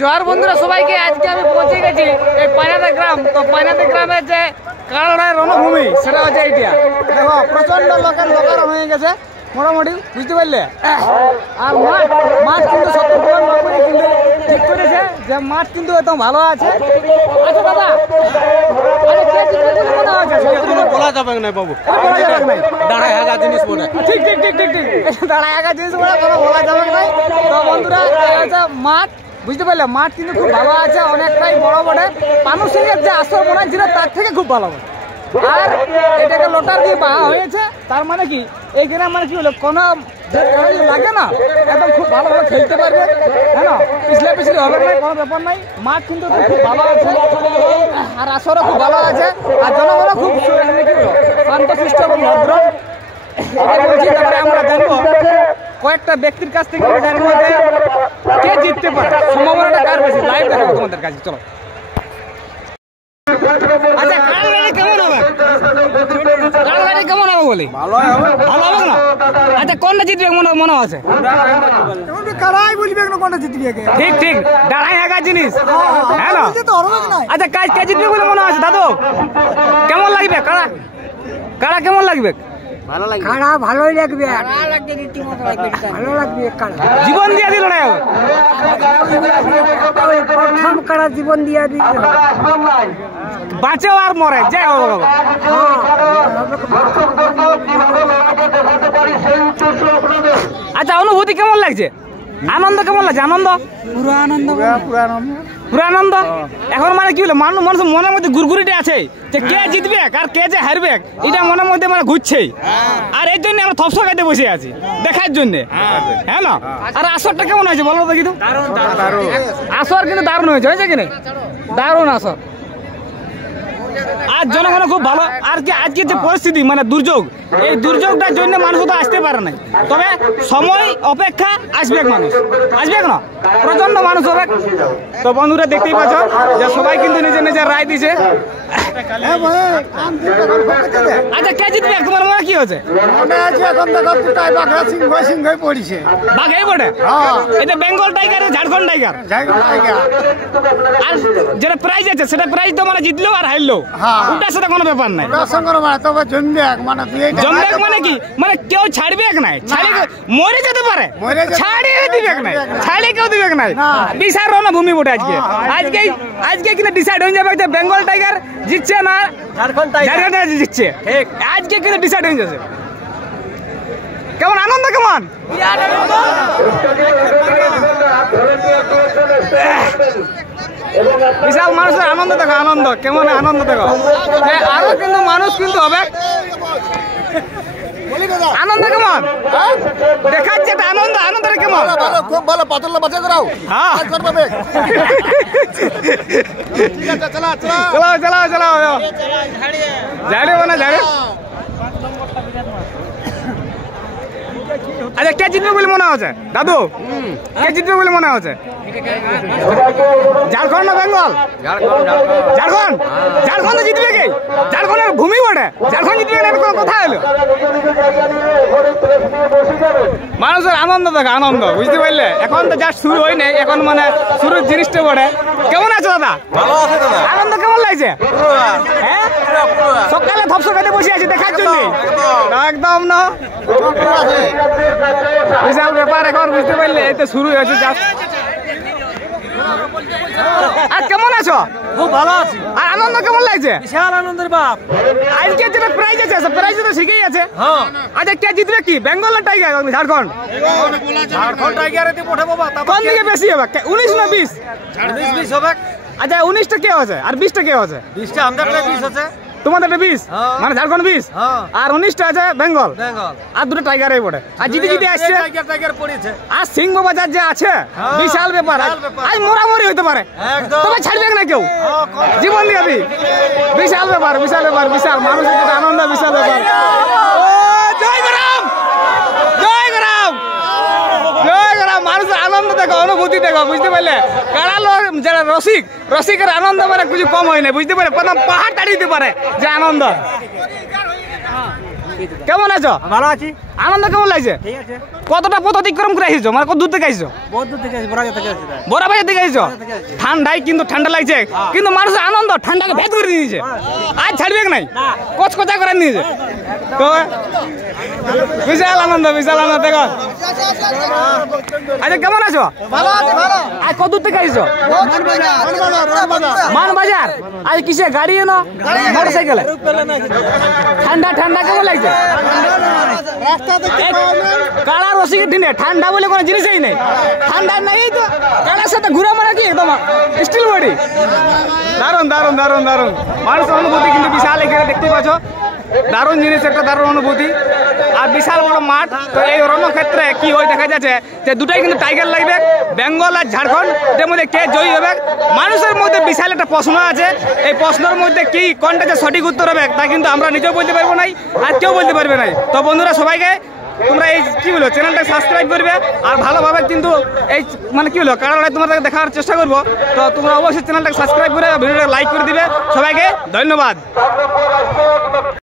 জোহার বন্ধুরা সবাইকে, আজকে আমি পৌঁছে গেছি এই পাইনাতে গ্রাম। তো পাইনাতে গ্রামের যে কারণের রণভূমি সেটা হচ্ছে এইটা। দেখো প্রচন্ড লোকের হয়ে গেছে মোটামুটি, বুঝতে পারলে। আর মাঠ কিন্তু ঠিক করেছে যে মাঠ কিন্তু একদম ভালো আছে। আচ্ছা দাদা, বলা যাবে না বাবু, দাঁড়ায় আগা জিনিস বলে। ঠিক ঠিক ঠিক ঠিক ঠিক দাঁড়ায় আগা জিনিস বলে কোনো বলা যাবে না। তো বন্ধুরা হচ্ছে মাঠ, বুঝতে পারলে মাঠ কিন্তু খুব ভালো আছে, অনেকটাই বড় বড়। মানুষের যে আসর মনে ছিল তার থেকে খুব ভালো। আর এটাকে লোটার দিয়ে বাহা হয়েছে, তার মানে কি এইখানে মানে কি হলো কোনো লাগে না, একদম খুব ভালোভাবে খেলতে পারবে। হ্যাঁ, পিছলে হবে না, কোনো ব্যাপার নাই। মাঠ কিন্তু খুব ভালো আছে, আর আসরও খুব ভালো আছে, আর জনগণও খুব শান্তশিষ্ট এবং ভদ্র। এটা বলছি। তারপরে আমরা জানবো কয়েকটা ব্যক্তির কাছ থেকে জানবো যে কে জিততে পারে, সম্ভাবনাটা কার বেশি। লাইভ দেখাবো তোমাদের কাছে, চলো। আচ্ছা, কেমন হবে? কেমন হবে বলি? ভালো হবে না? আচ্ছা, কোনটা জিতবে মনে আছে? ঠিক ঠিক, দাঁড়াই আগা জিনিস। হ্যাঁ না? আচ্ছা, কাজ জিতবে বলে মনে আছে দাদু? কেমন লাগবে কারা কেমন লাগবে? ভালোই লাগবে, ভালো লাগবে। জীবন দিয়ে দিল না, প্রথম কারা জীবন দিয়ে দিল, বাঁচেও আর মরে যাই হোক। আচ্ছা, অনুভূতি কেমন লাগছে? আনন্দ কেমন লাগছে? আনন্দ, পুরো আনন্দ, পুরো আনন্দ। এখন মানে কি হলো, মানুষ মনের মধ্যে গুড়গুড়িটা আছে যে কে জিতবে আর কে যে হারবে, এটা মনের মধ্যে মানে ঘুরছেই। আর এর জন্য আমরা থপসা খাইতে বসে আছি দেখার জন্য। হ্যাঁ না? আর আসরটা কেমন হয়েছে বলো তো কিন্তু? আসর কিন্তু দারুণ হয়েছে কিনা? দারুণ আসর। আর জনগণ খুব ভালো। আর কি আজকে যে পরিস্থিতি মানে দুর্যোগ, এই দুর্যোগটার জন্য মানুষ তো আসতে পারে না, তবে সময় অপেক্ষা আসবে, মানুষ আসবে না, প্রচন্ড মানুষ হবে। তো বন্ধুরা দেখতেই পাচ্ছ যে সবাই কিন্তু নিজের নিজের রায় দিছে। আচ্ছা, কে জিতবে তোমার মনে কি হচ্ছে? বাঘাই বটে, এটা বেঙ্গল টাইগার, ঝাড়খণ্ড টাইগার। আর যেটা প্রাইজ আছে সেটা প্রাইজ তো মানে জিতলেও আর হারলেও ওটার সাথে কোনো ব্যাপার নাই। জমবেক মানে কি, মানে কেউ ছাড়বে নাই, ছাড়ি মরে যেতে পারে, ছাড়িয়ে দিবে নাই, ছাড়িয়ে কেউ দিবে নাই। বিশাল রণভূমি বটে আজকে। আজকে কিনা ডিসাইড হয়ে যাবে যে বেঙ্গল টাইগার জিতছে না ঝাড়খণ্ড টাইগার জিতছে। আজকে কিন্তু ডিসাইড হয়ে যাচ্ছে। কেমন আনন্দ? কেমন বিশাল মানুষের আনন্দ দেখো, আনন্দ কেমন আনন্দ দেখো। আরো কিন্তু মানুষ কিন্তু হবে। আনন্দ কেমন দেখাচ্ছে? আনন্দটা কেমন? খুব ভালো, পাতলা বাচ্চা করাও। হ্যাঁ, চলো ঝাড়িও না ঝাড়ে। আচ্ছা, কে জিতবে বলে মনে হচ্ছে দাদু? কে জিতবে বলে মনে হচ্ছে? ঝাড়খণ্ড না বেঙ্গল? ঝাড়খণ্ড জিতবে কি? ঝাড়খণ্ডের ভূমি বটে, ঝাড়খণ্ড জিতবে না, কোনো কথা হলো। মানুষের আনন্দ দেখো, আনন্দ, বুঝতে পারলে। এখন তো জাস্ট শুরু হয় নাই, এখন মানে শুরুর জিনিসটা বটে। কেমন আছো দাদা? ভালো আছে দাদা। আনন্দ কেমন লাগছে? হ্যাঁ, সকালে থপসা খেতে বসে আছি দেখার জন্য। একদম না, বিশাল ব্যাপার এখন, বুঝতে পারলে। এই তো শুরু হয়েছে জাস্ট। আর কেমন আছো? খুব ভালো আছি। আর আনন্দ কেমন লাগছে? বিশাল আনন্দের বাপ। আজকে যেটা প্রাইজ আছে, প্রাইজ তো শিখেই আছে। হ্যাঁ। আচ্ছা, কে জিতবে কি, বেঙ্গল না টাইগার? ঝাড়খণ্ড। ঝাড়খণ্ড টাইগারে পড়ে বাবা। কোন দিকে বেশি হবে, 19 না 20? 20 হবে। আচ্ছা, 19টা কে আছে আর 20টা কে আছে? 20টা আমাদের 20 আছে। তোমাদের 20 মানে ঝাড়খণ্ড 20, আর 19টা আছে বেঙ্গল, আর দুটো টাইগারই পড়ে। আর জিতে আসছে টাইগার পড়েছে। আর সিংহ বাজার যে আছে, বিশাল ব্যাপার। আজ মোরামরি হইতে পারে, তবে ছাড়বে না কেউ, জীবন দিয়ে দি। বিশাল ব্যাপার, বিশাল ব্যাপার, বিশাল মানুষের আনন্দ, বিশাল ব্যাপার। জয় গ্রাম, জয় গ্রাম, জয় গ্রাম। মানুষের আনন্দ দেখো, অনুভূতি দেখো, বুঝতে পারলে। কারালো যারা রসিকের আনন্দ মানে কিছু কম হয় না, বুঝতে পারলে। প্রথম পাহাড় টাড়ি দিতে পারে যে আনন্দ। কেমন আছো? ভালো আছি। আনন্দ কেমন লাগছে? ঠিক আছে। কতটা পথ অতিক্রম করে আসছো, মানে কত দূর থেকে আসছো? বড় বাজার থেকে আসছো। ঠান্ডায় কিন্তু ঠান্ডা লাগছে, কিন্তু মানুষের আনন্দ ঠান্ডাকে ভেদ করে দিয়েছে, আজ ছাড়বে নাই, কচকচা করে নিয়েছে। তো বিশাল আনন্দ দেখো। আচ্ছা কেমন আছো? ভালো আছে ভালো। আজ কত দূর থেকে আসছো? মানবাজার। আজ কিসে গাড়ি এনো? মোটরসাইকেলে। ঠান্ডা কেমন লাগছে? কালা রসিকে দিনে ঠান্ডা বলে কোনো জিনিসই নেই, ঠান্ডা নাই তো কালার সাথে ঘুরে মারা কি একদম স্টিল বডি। দারুণ মানুষের অনুভূতি কিন্তু বিশাল, এখানে দেখতে পাচ্ছ দারুণ জিনিস, একটা দারুণ অনুভূতি আর বিশাল বড় মাঠ। তো এই রণক্ষেত্রে কি হয় দেখা যাচ্ছে যে দুটাই কিন্তু টাইগার লাগবে, বেঙ্গল আর ঝাড়খণ্ড, এর মধ্যে কে জয়ী হবে। মানুষের মধ্যে বিশাল একটা প্রশ্ন আছে, এই প্রশ্নের মধ্যে কি কোনটা যে সঠিক উত্তর হবে তা কিন্তু আমরা নিজেও বলতে পারবো নাই আর কেউ বলতে পারবে নাই। তো বন্ধুরা সবাইকে তোমরা এই কি বলো চ্যানেলটা সাবস্ক্রাইব করবে আর ভালোভাবে কিন্তু এই মানে কি বলো কারণ তোমাদের দেখার চেষ্টা করবো। তো তোমরা অবশ্যই চ্যানেলটাকে সাবস্ক্রাইব করে ভিডিওটা লাইক করে দিবে। সবাইকে ধন্যবাদ।